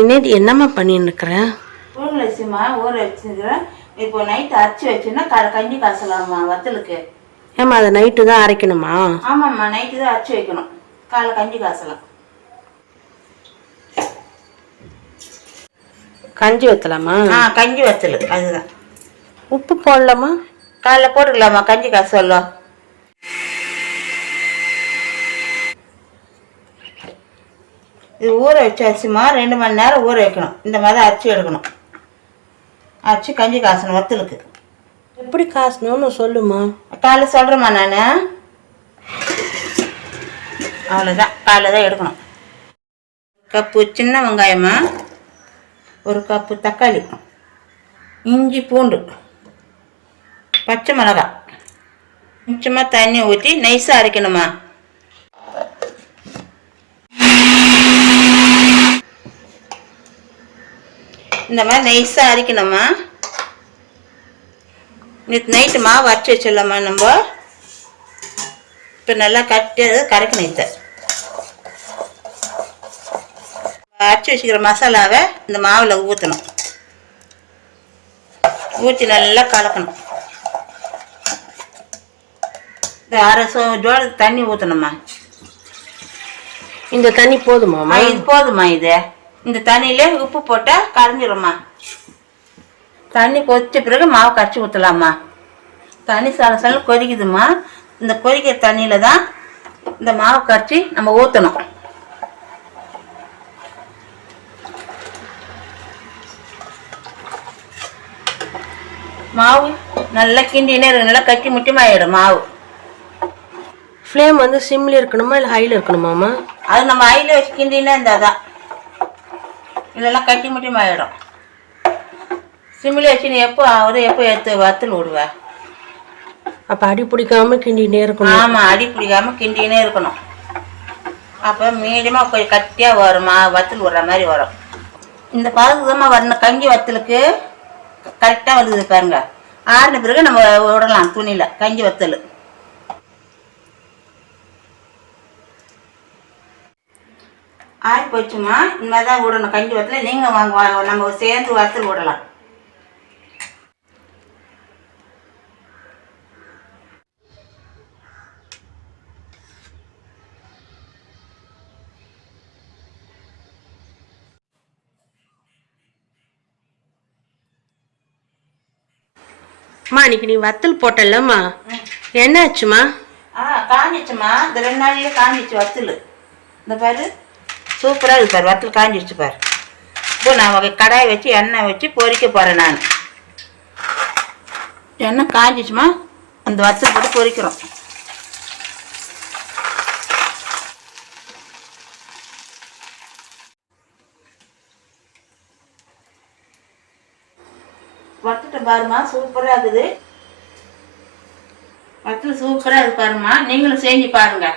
இன்னைக்கு என்னம்மா பண்ணின்னு இருக்கிறேன்? ஊரில் வச்சுமா ஊற வச்சுக்கிறேன். இப்போ நைட்டு அரைச்சி வச்சுன்னா கஞ்சி காசலாமா வத்தலுக்கு. ஏம்மா அதை நைட்டு தான் அரைக்கணுமா? ஆமாம்மா, நைட்டு தான் அரைச்சி வைக்கணும். காலை கஞ்சி காசலாம். கஞ்சி வத்தலாமா? கஞ்சி வத்தல் அதுதான். உப்பு போடலாமா? காலைல போட்டுக்கலாமா கஞ்சி காசலாம். இது ஊற வச்சாச்சுமா 2 மணி நேரம் ஊற வைக்கணும். இந்த மாதிரி அரைச்சி எடுக்கணும். அரைச்சி கஞ்சி காசணும் வத்தலுக்கு. எப்படி காசணும்னு சொல்லுமா? காலைல சொல்கிறேம்மா நான். அவ்வளோதான், காலைல தான் எடுக்கணும். கப்பு சின்ன வெங்காயமா, 1 கப்பு தக்காளி, இஞ்சி பூண்டு, பச்சை மிளகாய், மிச்சமாக தண்ணி ஊற்றி நைஸாக அரைக்கணுமா. இந்த மாதிரி நைஸாக அரைக்கணுமா. நேற்று நைட்டு மாவு அரைச்சி வச்சிடலாமா நம்ம. இப்போ நல்லா கட்டி கரைக்கணும். இதை அரைச்சி வச்சுக்கிற மசாலாவை இந்த மாவில் ஊற்றணும். ஊற்றி நல்லா கலக்கணும். இந்த அரை ஜோள தண்ணி ஊற்றணுமா. இந்த தண்ணி போதுமாம்மா? இது போதுமா. இது இந்த தண்ணியிலே உப்பு போட்டால் கரைஞ்சிரும்மா. தண்ணி கொதிச்ச பிறகு மாவு கரைச்சி ஊற்றலாமா. தண்ணி சல கொதிக்குதுமா. இந்த கொதிக்கிற தண்ணியில் தான் இந்த மாவு கரைச்சி நம்ம ஊற்றணும். மாவு நல்லா கிண்டினே இருக்கு. நல்லா கட்டி முட்டியமாயிடும் மாவு. ஃப்ளேம் வந்து சிம்மில் இருக்கணுமா இல்லை ஹையில் இருக்கணுமாம்மா? அது நம்ம ஹையில் வச்சு கிண்டினே இருந்தால் தான், இல்லைன்னா கட்டி முட்டியமாயிடும். சிம்மில் வச்சு நீ எப்போ எடுத்து வத்தல் விடுவேன். அப்போ அடி பிடிக்காமல் கிண்டினே இருக்கணும். ஆமாம், அடி பிடிக்காமல் கிண்டினே இருக்கணும். அப்போ மீடியமாக கொஞ்சம் கட்டியாக வரும். வத்தல் விடுற மாதிரி வரும். இந்த பதத்துக்கு வரணும். கஞ்சி வத்தலுக்கு கரெக்டாக வருது பாருங்க. ஆறின பிறகு நம்ம விடலாம் துணியில் கஞ்சி வத்தல். ஆறி போச்சுமா. இந்த மாதிரி தான் விடணும் கஞ்சி வத்தல். நீங்கள் வாங்க நம்ம சேர்ந்து வத்தல் விடலாம். அம்மா இன்னைக்கு நீ வத்தல் போட்டல்லம்மா, என்ன ஆச்சுமா? காஞ்சிச்சுமா. இந்த 2 நாள்லயே காஞ்சிச்சு வத்தல். இந்த பாரு சூப்பராக இருக்கு பாரு. வத்தல் காஞ்சிடுச்சு பாரு. இப்போ நான் கடாயை வச்சு எண்ணெய் வச்சு பொரிக்க போகிறேன். நான் எண்ணெய் காஞ்சிச்சுமா. அந்த வத்தல் போட்டு பொரிக்கிறோம். வத்தல் பாருமா, சூப்பராக இருக்குது. வத்தல் சூப்பராக இருக்கு பாருமா. நீங்களும் செஞ்சு பாருங்க.